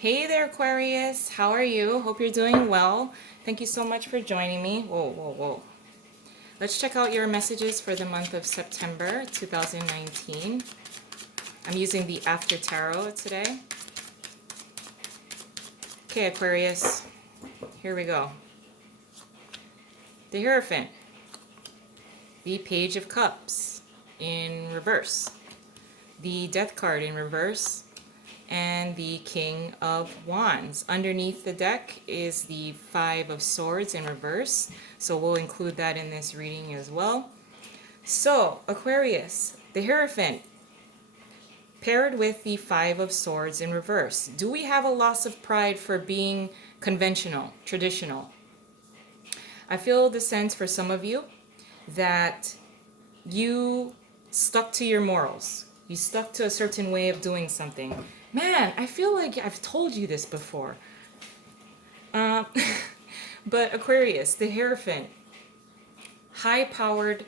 Hey there, Aquarius. How are you? Hope you're doing well. Thank you so much for joining me. Whoa, whoa, whoa. Let's check out your messages for the month of September 2019. I'm using the After Tarot today. Okay, Aquarius. Here we go. The Hierophant. The Page of Cups in reverse. The Death card in reverse. And the King of Wands. Underneath the deck is the Five of Swords in reverse, so we'll include that in this reading as well. So, Aquarius, the Hierophant, paired with the Five of Swords in reverse. Do we have a loss of pride for being conventional, traditional? I feel the sense for some of you that you stuck to your morals. You stuck to a certain way of doing something. Man, I feel like I've told you this before. But Aquarius, the Hierophant, high-powered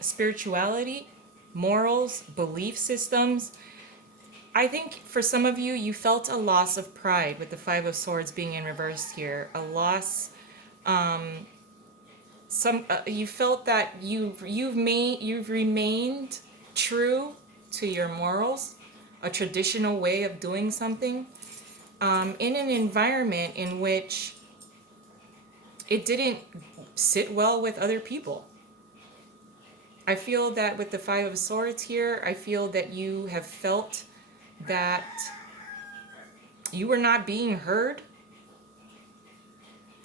spirituality, morals, belief systems. I think for some of you, you felt a loss of pride with the Five of Swords being in reverse here. A loss. You felt that you've remained true to your morals, a traditional way of doing something, in an environment in which it didn't sit well with other people. I feel that with the Five of Swords here, I feel that you have felt that you were not being heard.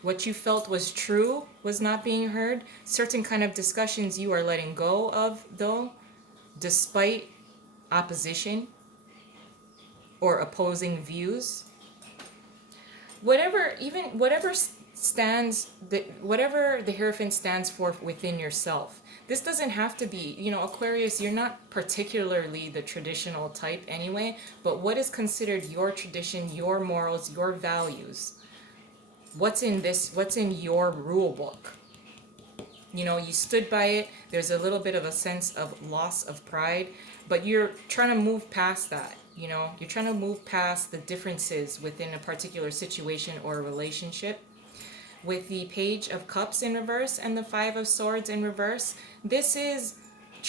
What you felt was true was not being heard. Certain kind of discussions you are letting go of, though, despite opposition or opposing views. Whatever the Hierophant stands for within yourself. This doesn't have to be, Aquarius, you're not particularly the traditional type anyway, but what is considered your tradition, your morals, your values? What's in your rule book? You stood by it. There's a little bit of a sense of loss of pride, but you're trying to move past that. You're trying to move past the differences within a particular situation or relationship. With the Page of Cups in reverse and the Five of Swords in reverse, this is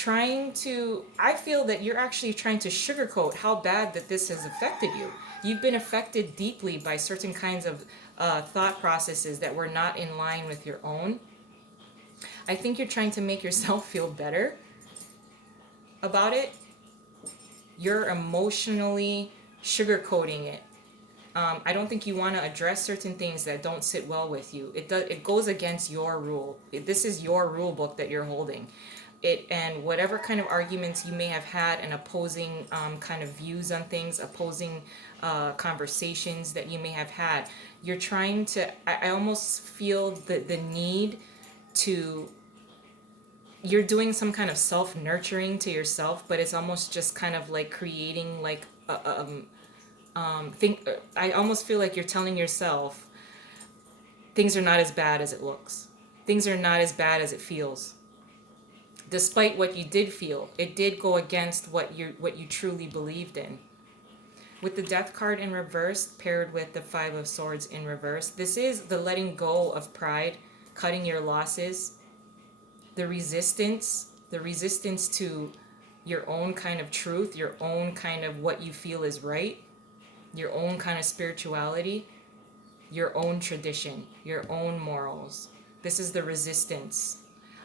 I feel that you're actually trying to sugarcoat how bad that this has affected you. You've been affected deeply by certain kinds of thought processes that were not in line with your own. I think you're trying to make yourself feel better about it. You're emotionally sugarcoating it. I don't think you want to address certain things that don't sit well with you. It goes against your rule. This is your rule book that you're holding. And whatever kind of arguments you may have had and opposing kind of views on things, opposing conversations that you may have had, you're trying to, I almost feel the need to, you're doing some kind of self-nurturing to yourself, but it's almost just kind of like creating like I almost feel like you're telling yourself things are not as bad as it looks. Things are not as bad as it feels. Despite what you did feel, it did go against what you truly believed in. With the Death card in reverse paired with the Five of Swords in reverse, this is the letting go of pride, cutting your losses, the resistance to your own kind of truth, your own kind of what you feel is right, your own kind of spirituality, your own tradition, your own morals. This is the resistance.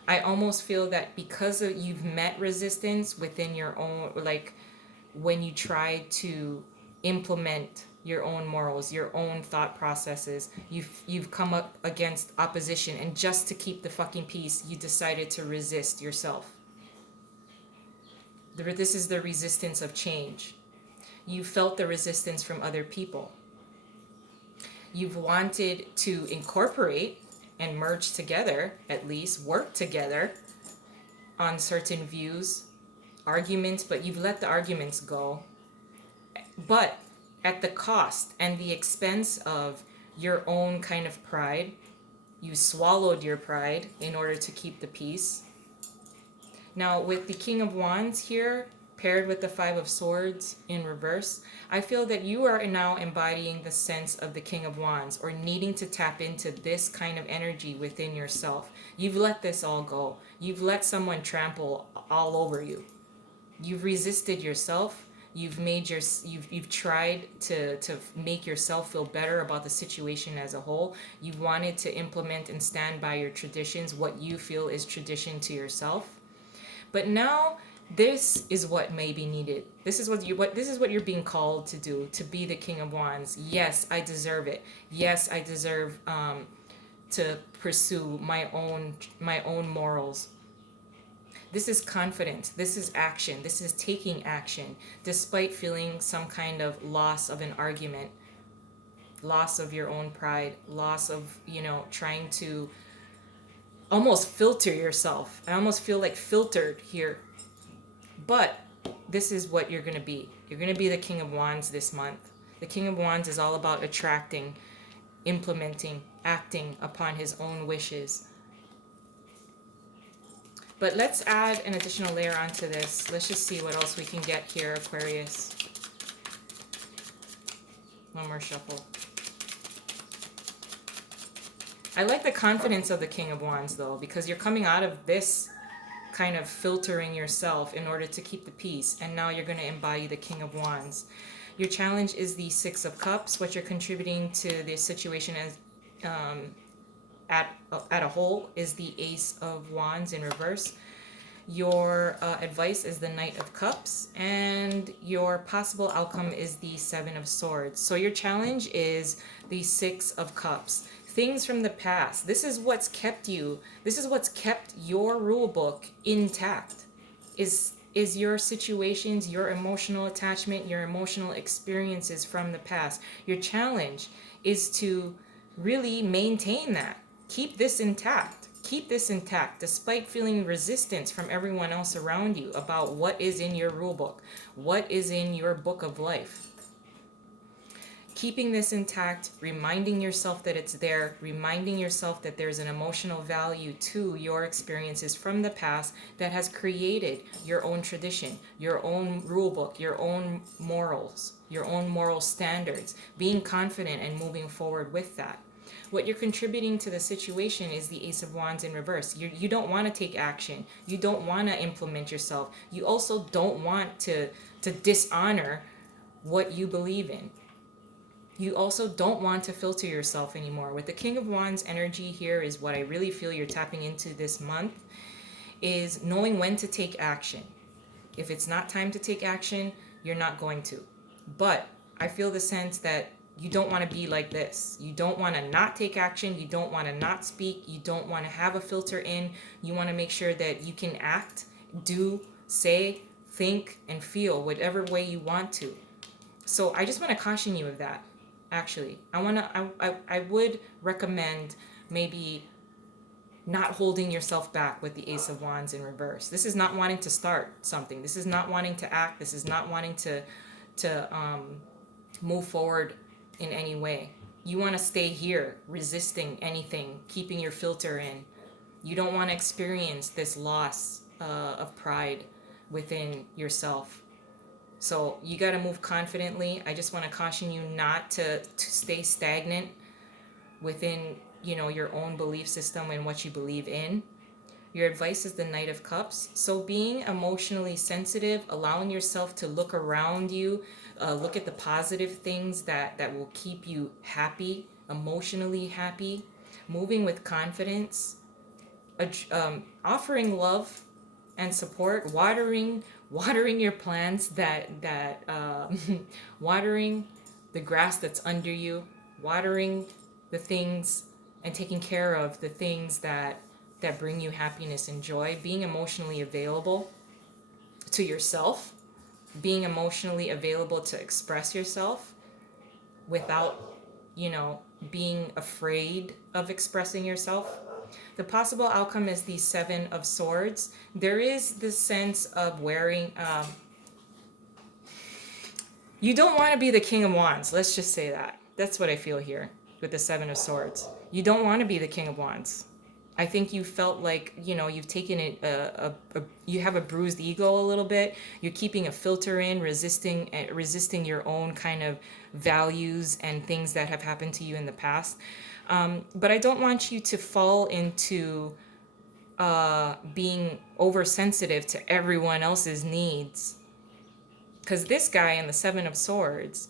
I almost feel that because you've met resistance within your own, like when you try to implement your own morals, your own thought processes, you've come up against opposition, and just to keep the fucking peace, you decided to resist yourself. This is the resistance of change. You felt the resistance from other people. You've wanted to incorporate and merge together, at least work together on certain views, arguments, but you've let the arguments go. But at the cost and the expense of your own kind of pride, you swallowed your pride in order to keep the peace. Now, with the King of Wands here, paired with the Five of Swords in reverse, I feel that you are now embodying the sense of the King of Wands, or needing to tap into this kind of energy within yourself. You've let this all go. You've let someone trample all over you. You've resisted yourself. You've tried to make yourself feel better about the situation as a whole. You've wanted to implement and stand by your traditions, what you feel is tradition to yourself. But now this is what may be needed. This is what you're being called to do, to be the King of Wands. Yes, I deserve it. Yes, I deserve to pursue my own morals. This is confidence. This is action. This is taking action despite feeling some kind of loss of an argument, loss of your own pride, loss of, trying to almost filter yourself. I almost feel like filtered here. But this is what you're going to be. You're going to be the King of Wands this month. The King of Wands is all about attracting, implementing, acting upon his own wishes. But let's add an additional layer onto this. Let's just see what else we can get here, Aquarius. One more shuffle. I like the confidence of the King of Wands, though, because you're coming out of this kind of filtering yourself in order to keep the peace, and now you're going to embody the King of Wands. Your challenge is the Six of Cups. What you're contributing to the situation as at a whole is the Ace of Wands in reverse. Your advice is the Knight of Cups, and your possible outcome is the Seven of Swords. So your challenge is the Six of Cups. Things from the past. This is what's kept your rule book intact. Is your situations, your emotional attachment, your emotional experiences from the past. Your challenge is to really maintain that. Keep this intact. Keep this intact despite feeling resistance from everyone else around you about what is in your rule book, what is in your book of life. Keeping this intact, reminding yourself that it's there, reminding yourself that there's an emotional value to your experiences from the past that has created your own tradition, your own rule book, your own morals, your own moral standards, being confident and moving forward with that. What you're contributing to the situation is the Ace of Wands in reverse. You don't want to take action. You don't want to implement yourself. You also don't want to dishonor what you believe in. You also don't want to filter yourself anymore. With the King of Wands energy here is what I really feel you're tapping into this month, is knowing when to take action. If it's not time to take action, you're not going to. But I feel the sense that you don't want to be like this. You don't want to not take action. You don't want to not speak. You don't want to have a filter in. You want to make sure that you can act, do, say, think, and feel whatever way you want to. So I just want to caution you of that. Actually, I would recommend maybe not holding yourself back with the Ace of Wands in reverse. This is not wanting to start something. This is not wanting to act. This is not wanting to move forward in any way. You want to stay here, resisting anything, keeping your filter in. You don't want to experience this loss of pride within yourself. So you got to move confidently. I just want to caution you not to stay stagnant within, your own belief system and what you believe in. Your advice is the Knight of Cups. So being emotionally sensitive, allowing yourself to look around you, look at the positive things that will keep you happy, emotionally happy, moving with confidence, offering love and support, watering your plants, watering the grass that's under you, watering the things and taking care of the things that bring you happiness and joy, being emotionally available to yourself, being emotionally available to express yourself without, being afraid of expressing yourself. The possible outcome is the Seven of Swords. There is this sense of wearing, you don't want to be the King of Wands. Let's just say that. That's what I feel here with the Seven of Swords. You don't want to be the King of Wands. I think you felt like, you've taken it, you have a bruised ego a little bit. You're keeping a filter in, resisting your own kind of values and things that have happened to you in the past. But I don't want you to fall into being oversensitive to everyone else's needs. Because this guy in the Seven of Swords,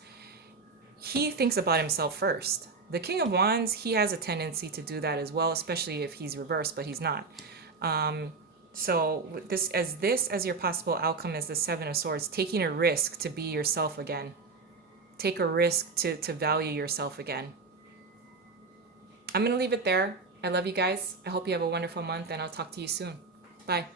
he thinks about himself first. The King of Wands, he has a tendency to do that as well, especially if he's reversed, but he's not. So this as your possible outcome is the Seven of Swords, taking a risk to be yourself again. Take a risk to value yourself again. I'm going to leave it there. I love you guys. I hope you have a wonderful month, and I'll talk to you soon. Bye.